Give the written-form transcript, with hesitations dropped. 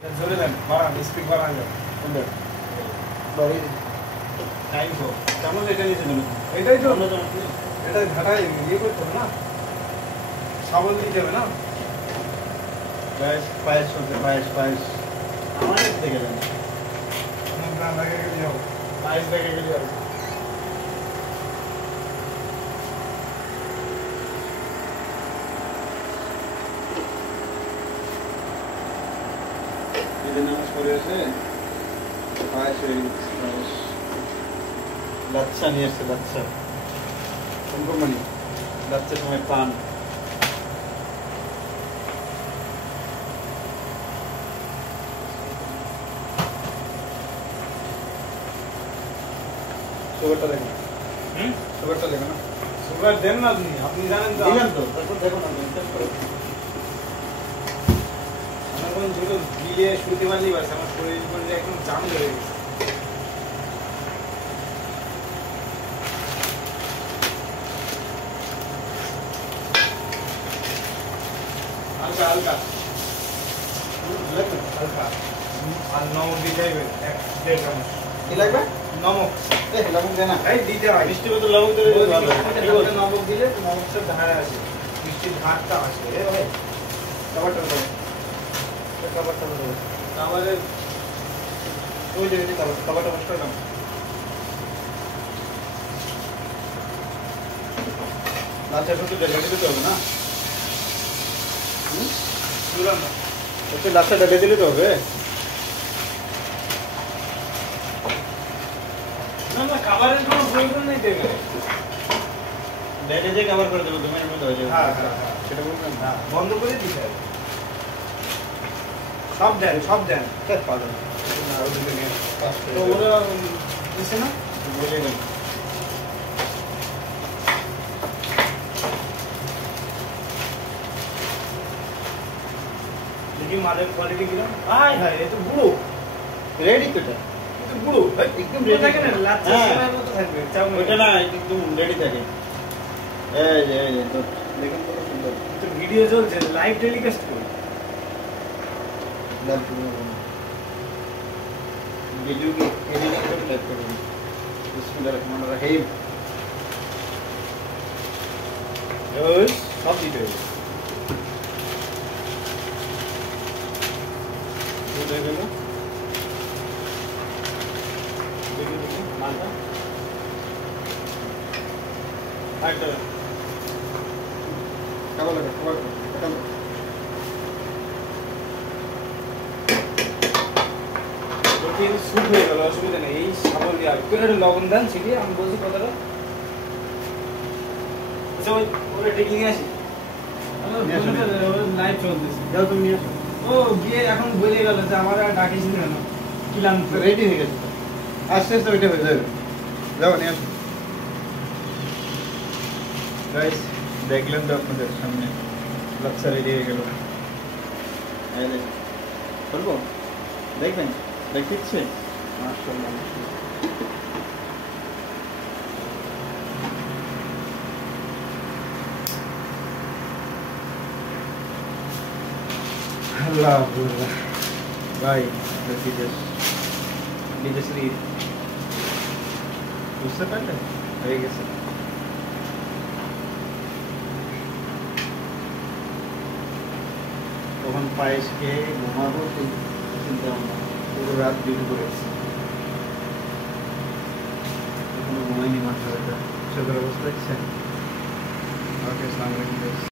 জোরে দেন, বাড়ান, স্পিড বাড়ান যায়। টাইম তো কেমন এটা নিচে দেবেন? এটাই তো এটা ঘাটায় ইয়ে করতে হবে না, সাবল দিতে হবে না। পায়েস পায়েস হচ্ছে পায়েস পায়েস আমাদের থেকে যান না লাগে গেলে যাও, পায়েস দেখে গেলে যাও। ঈদের নামাজ পড়ে এসে পায়েস হয়ে গেছে পায়েস বাচ্চা নিয়ে এসছে বাচ্চা কোন কোম্পানি বাচ্চার সময় পান সুগারটা দেখুন সুগারটা দেখুন না সুগার দেন না আপনি, আপনি জানেন তো। দিলাম তো তারপর দেখুন আপনি চেক করুন আমার কোন দুটো দিয়ে শুতে পারলেই বাস, আমার শরীর শরীরে একদম জাম ধরে গেছে। হালকা হালকা হালকা, আর নমক দিয়ে যাইবেন 1-1.5 চামচ। কি লাগবে নমক লবণ দেয় না এই দিতে হয়, মিষ্টি বোতল লবণ দিলে ভালো হালকা নমক দিলে নমকটা ধারে আসে, মিষ্টির ভাতটা আসে। এ ভাই খাবারটা দেবো খাবারটা দেবো আমাদের ওই যে খাবারটা নষ্ট করে নাও লাচ্চা শুধু ঢেলে দিতে হবে না শুনলাম না, একটু লাচ্চা ঢেলে দিলে তো হবে না না খাবারের কোনো প্রয়োজন নেই দেবে। ঢেলে যে খাবার করে দেবো 2 মিনিটের মধ্যে হয়ে যাবে হ্যাঁ হ্যাঁ হ্যাঁ, সেটা বলবেন হ্যাঁ বন্ধ করে দিতে হবে। সব দেন সব দেন। পাওয়া যাবে আরো দিলে নিয়ে তো ওরা দিছে না, বলে দেবেন দেখি মালের কোয়ালিটি কিরকম। হাই হাই এ তো বুড়ো, রেডি তো এটা এ তো বুড়ো একদম বুড়ো ready থাকে না, লাচ্ছা হ্যাঁ। সেমাইয়ের মতো থাকবে চাউমিন। ওইটা না একদম রেডি থাকে এই যে তো দেখুন কত সুন্দর তো ভিডিও চলছে, লাইভ টেলিকাস্ট করি। লাভ ভিডিও কি এডিটিং করে লাইভ করবেন বিসমিল্লাহির রহমানির রহিম ওই সব দিতে হবে। দুধ হয়ে গেল দেখি দেখি মালটা আরেকটা খাবার লাগে খাবার খাবার রুটি স্যুপ হয়ে গেল, অসুবিধা নেই। এই সাবল দিয়ে আর একটু লবণ দেন ছিটিয়ে, আমি বলছি কথাটা। আচ্ছা ওই ওটা ডেকে নিয়ে আসি, লাইভ চলতেছে। যাও তুমি নিয়ে আসো ও গিয়ে এখন বলে গেল যে আমার আর ডাকিস না কেন, কিলাম তো। রেডি হয়ে গেছে আস্তে আস্তে ওইটা হয়ে যাবে যাও নিয়ে আসো গাইস দেখলেন তো আপনাদের সামনে লাচ্ছা রেডি হয়ে গেল এই দেখুন বলবো দেখবেন দেখতে ইচ্ছে মাশাআল্লাহ আল্লাহ ভাই বিদেশি বুঝতে পারলেন হয়ে গেছে তখন পায়েস খেয়ে ঘুমাবো চিন্তা ভাবনা পুরো রাত ডিউটি করেছি এখনো ঘুমাইনি মাথা ব্যথা চোখের অবস্থা দেখছেন ওকে আসসালামু আলাইকুম